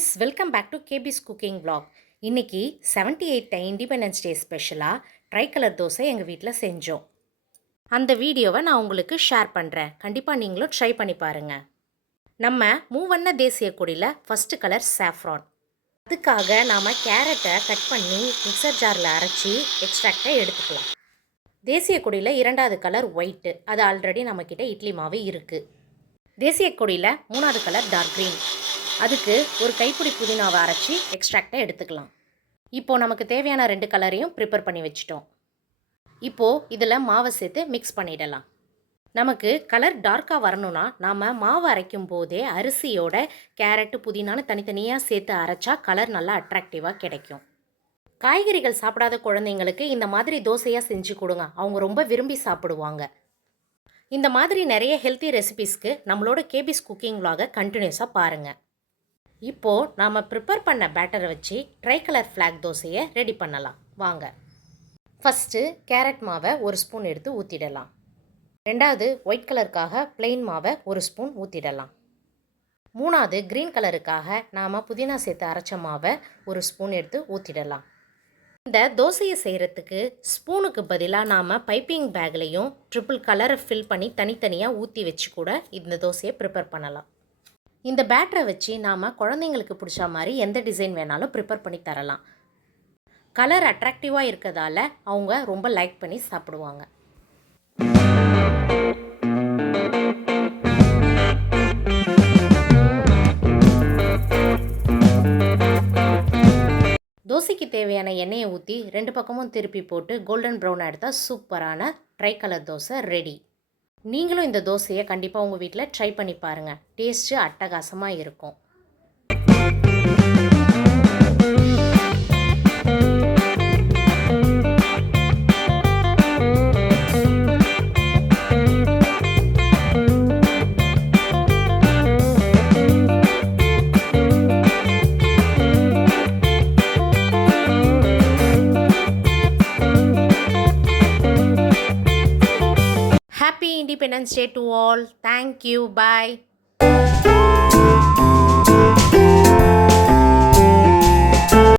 Friends, welcome back to கேபிஸ் cooking vlog. இன்னைக்கு 78th independence day ஸ்பெஷலாக ட்ரை கலர் தோசை எங்கள் வீட்டில் செஞ்சோம். அந்த வீடியோவை நான் உங்களுக்கு ஷேர் பண்ணுறேன். கண்டிப்பாக நீங்களும் ட்ரை பண்ணி பாருங்கள். நம்ம மூவண்ண தேசிய கொடியில் ஃபஸ்ட்டு கலர் சாஃப்ரான். அதுக்காக நாம் கேரட்டை கட் பண்ணி மிக்சர் ஜாரில் அரைச்சி எக்ஸ்ட்ராக்டை எடுத்துக்கலாம். தேசிய கொடியில் இரண்டாவது கலர் ஒயிட்டு. அது ஆல்ரெடி நம்மக்கிட்ட இட்லி மாவு இருக்குது. தேசிய கொடியில் மூணாவது கலர் டார்க் க்ரீன். அதுக்கு ஒரு கைப்பிடி புதினாவை அரைச்சி எக்ஸ்ட்ராக்டை எடுத்துக்கலாம். இப்போது நமக்கு தேவையான 2 கலரையும் ப்ரிப்பேர் பண்ணி வச்சிட்டோம். இப்போது இதில் மாவை சேர்த்து மிக்ஸ் பண்ணிடலாம். நமக்கு கலர் டார்க்காக வரணும்னா நாம் மாவு அரைக்கும் போதே அரிசியோட கேரட்டு புதினான்னு தனித்தனியாக சேர்த்து அரைச்சா கலர் நல்லா அட்ராக்டிவாக கிடைக்கும். காய்கறிகள் சாப்பிடாத குழந்தைங்களுக்கு இந்த மாதிரி தோசையாக செஞ்சு கொடுங்க. அவங்க ரொம்ப விரும்பி சாப்பிடுவாங்க. இந்த மாதிரி நிறைய ஹெல்த்தி ரெசிபீஸ்க்கு நம்மளோட கேபிஸ் குக்கிங் vlog கண்டினியூஸாக பாருங்கள். இப்போது நாம் ப்ரிப்பேர் பண்ண பேட்டரை வச்சு ட்ரை கலர் ஃப்ளாக் தோசையை ரெடி பண்ணலாம். வாங்க. ஃபஸ்ட்டு கேரட் மாவை 1 ஸ்பூன் எடுத்து ஊற்றிடலாம். ரெண்டாவது ஒயிட் கலருக்காக பிளெயின் மாவை 1 ஸ்பூன் ஊற்றிடலாம். மூணாவது க்ரீன் கலருக்காக நாம் புதினா சேர்த்து அரைச்ச மாவை 1 ஸ்பூன் எடுத்து ஊற்றிடலாம். இந்த தோசையை செய்கிறதுக்கு ஸ்பூனுக்கு பதிலாக நாம் பைப்பிங் பேக்லேயும் ட்ரிபிள் கலரை ஃபில் பண்ணி தனித்தனியாக ஊற்றி வச்சு கூட இந்த தோசையை ப்ரிப்பேர் பண்ணலாம். இந்த பேட்டரை வச்சு நாம் குழந்தைங்களுக்கு பிடிச்ச மாதிரி எந்த டிசைன் வேணாலும் ப்ரிப்பேர் பண்ணி தரலாம். கலர் அட்ராக்டிவாக இருக்கிறதால அவங்க ரொம்ப லைக் பண்ணி சாப்பிடுவாங்க. தோசைக்கு தேவையான எண்ணெயை ஊற்றி 2 பக்கமும் திருப்பி போட்டு கோல்டன் ப்ரௌன் எடுத்தால் சூப்பரான ட்ரை கலர் தோசை ரெடி. நீங்களும் இந்த தோசையை கண்டிப்பாக உங்கள் வீட்டில் ட்ரை பண்ணி பாருங்கள். டேஸ்ட்டு அட்டகாசமாக இருக்கும். Happy Independence Day to all. Thank you. Bye.